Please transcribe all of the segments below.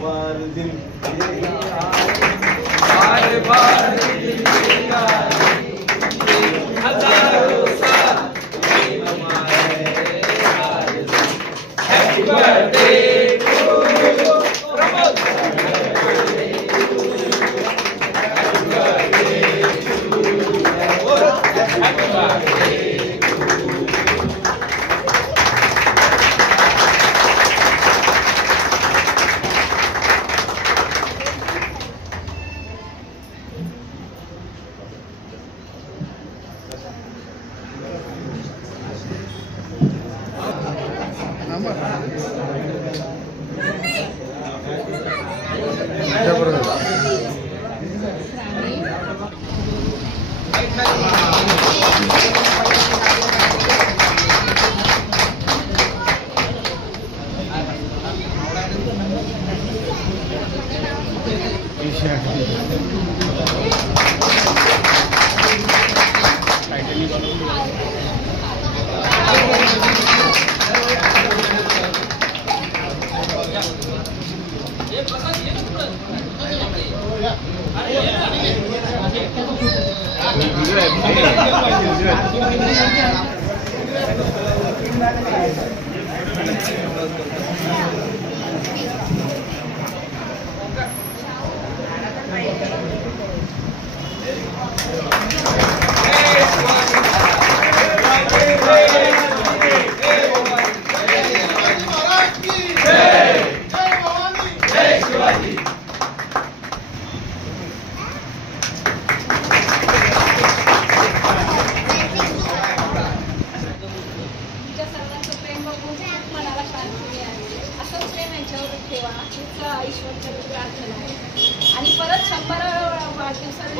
बार दिल हजारों साल हैप्पी बर्थडे आणि परत 100 वाढदिवसाची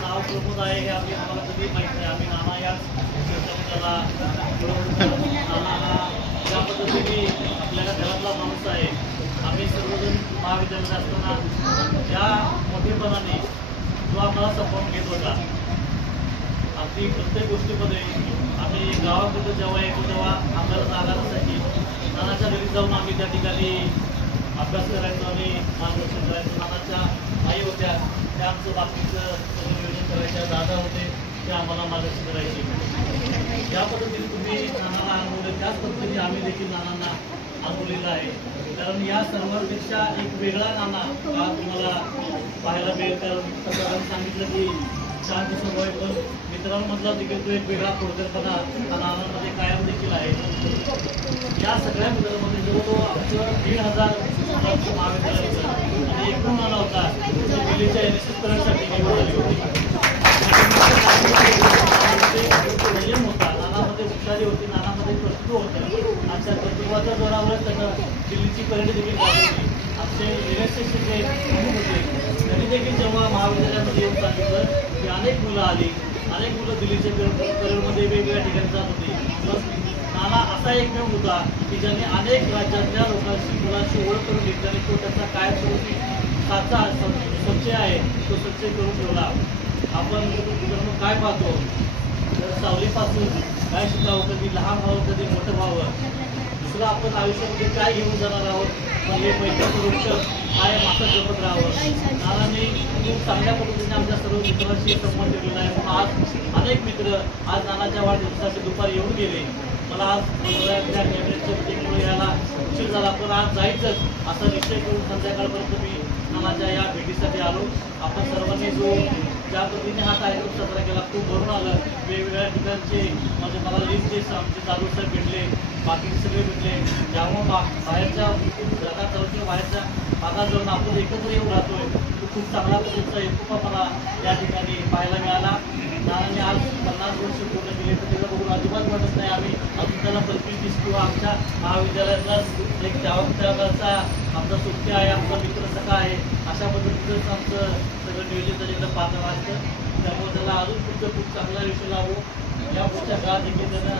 नाव प्रमोद आहे हे आम्हाला कधी माहित नाही. आम्ही नाना या त्याला ज्या पद्धतीने आपल्याला घरातला माणूस आहे. आम्ही सर्वजण महाविद्यालयात असताना ज्या मोठेपणाने जो आम्हाला सपोर्ट घेत होता, अगदी प्रत्येक गोष्टीमध्ये आम्ही गावाकडे जेव्हा येतो तेव्हा आम्हाला जागा नसायची. नानाच्या घरी जाऊन आम्ही त्या ठिकाणी अभ्यास करायचो आणि मार्गदर्शन करायचो. नानाच्या आई होत्या त्या आमचं बाकीचं नियोजन करायच्या, दादा होते ते आम्हाला मार्गदर्शन करायचे. ज्या पद्धतीने तुम्ही नानाला अनुभवले त्याच पद्धतीने आम्ही देखील नानांना अनुभवलेलं आहे. कारण या सर्वांपेक्षा एक वेगळा नाना हा तुम्हाला पाहायला मिळेल. कारण सांगितलं की शांती स्वभाव, पण मित्रांमधला देखील तो एक वेगळा खोडकरपणा हा नानांमध्ये कायम देखील आहे. या सगळ्या मित्रांमध्ये जवळजवळ आमचं 1,500 महाविद्यालय होतं आणि एकूण नाना होता दिल्लीच्या NSS करण्यासाठी निवड झाली होती. संयम होता, नानामध्ये हुशारी होती, नानामध्ये कर्तृत्व होतं. आमच्या कर्तृत्वाच्या जोरावरच त्यांना दिल्लीची परेड देखील झाली. आमचे NSS जे प्रमुख होते त्यांनी देखील जेव्हा महाविद्यालयामध्ये येऊन सांगितलं की अनेक मुलं आली, अनेक मुलं दिल्लीच्या परेडमध्ये वेगवेगळ्या ठिकाणी जात होती. नाना असा एकमेव होता की ज्याने अनेक राज्यातल्या लोकांशी मुलांशी ओळख करून घेतली आणि तो त्याचा कायमस्वरूपी साचा संचय आहे तो संचय करून ठेवला. आपण मित्रांनो काय पाहतो, तर सावलीपासून काय शिकावं, कधी लहान व्हावं कधी मोठं व्हावं. दुसरं आपण आयुष्यामध्ये काय घेऊन जाणार आहोत, म्हणजे पैशाचं वृक्ष काय मात्र जपत राहावं. नानांनी खूप चांगल्या पद्धतीने आमच्या सर्व मित्रांशी संबंध ठेवलेला आहे. पण आज अनेक मित्र आज नानाच्या वाढदिवसासाठी दुपारी येऊन गेले. मला आज त्या कॅबिनेटच्या मिटिंगमुळे यायला उशीर झाला, पण आज जायचंच असा निश्चय करून संध्याकाळपर्यंत मी नानाच्या या भेटीसाठी आलो. आपण सर्वांनी जो ज्या पद्धतीने हा कार्यक्रम साजरा केला खूप भरून आलं. वेगवेगळ्या ठिकाणचे म्हणजे मला लिस्टचे आमचे चालू साहेब भेटले, बाकीचे सगळे भेटले. जेव्हा बाहेरच्या जगात जाऊन किंवा बाहेरच्या भागात जाऊन आपण एकत्र येऊन राहतोय तो खूप चांगला पद्धतीचा हेतू मला या ठिकाणी पाहायला मिळाला. नानांनी आज 50 वर्ष पूर्ण केले तर त्याला बघून अजिबात वाटत नाही आम्ही अजून त्याला 25-30 किंवा आमच्या महाविद्यालयातला एक त्यागाचा आमचा सुट्टी आहे, आमचा मित्रसखा आहे, अशा पद्धतीचंच आमचं सगळं नियोजन त्याच्याकडे पाहतं वाटतं. त्यामुळे त्याला अजून पुढचं खूप चांगला विषय लावू. या पुढच्या काळात देखील त्यांना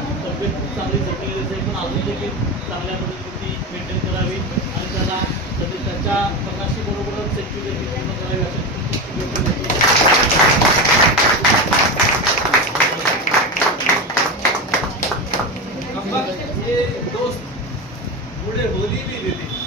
तब्येत खूप चांगली जपलेलीच आहे, पण अजून देखील चांगल्या पद्धतीने मेंटेन करावी आणि त्याला त्याच्या प्रकाशीबरोबरच सेक्युरिटी देखील पूर्ण करावी ये दोस्त बूढ़े होली भी देते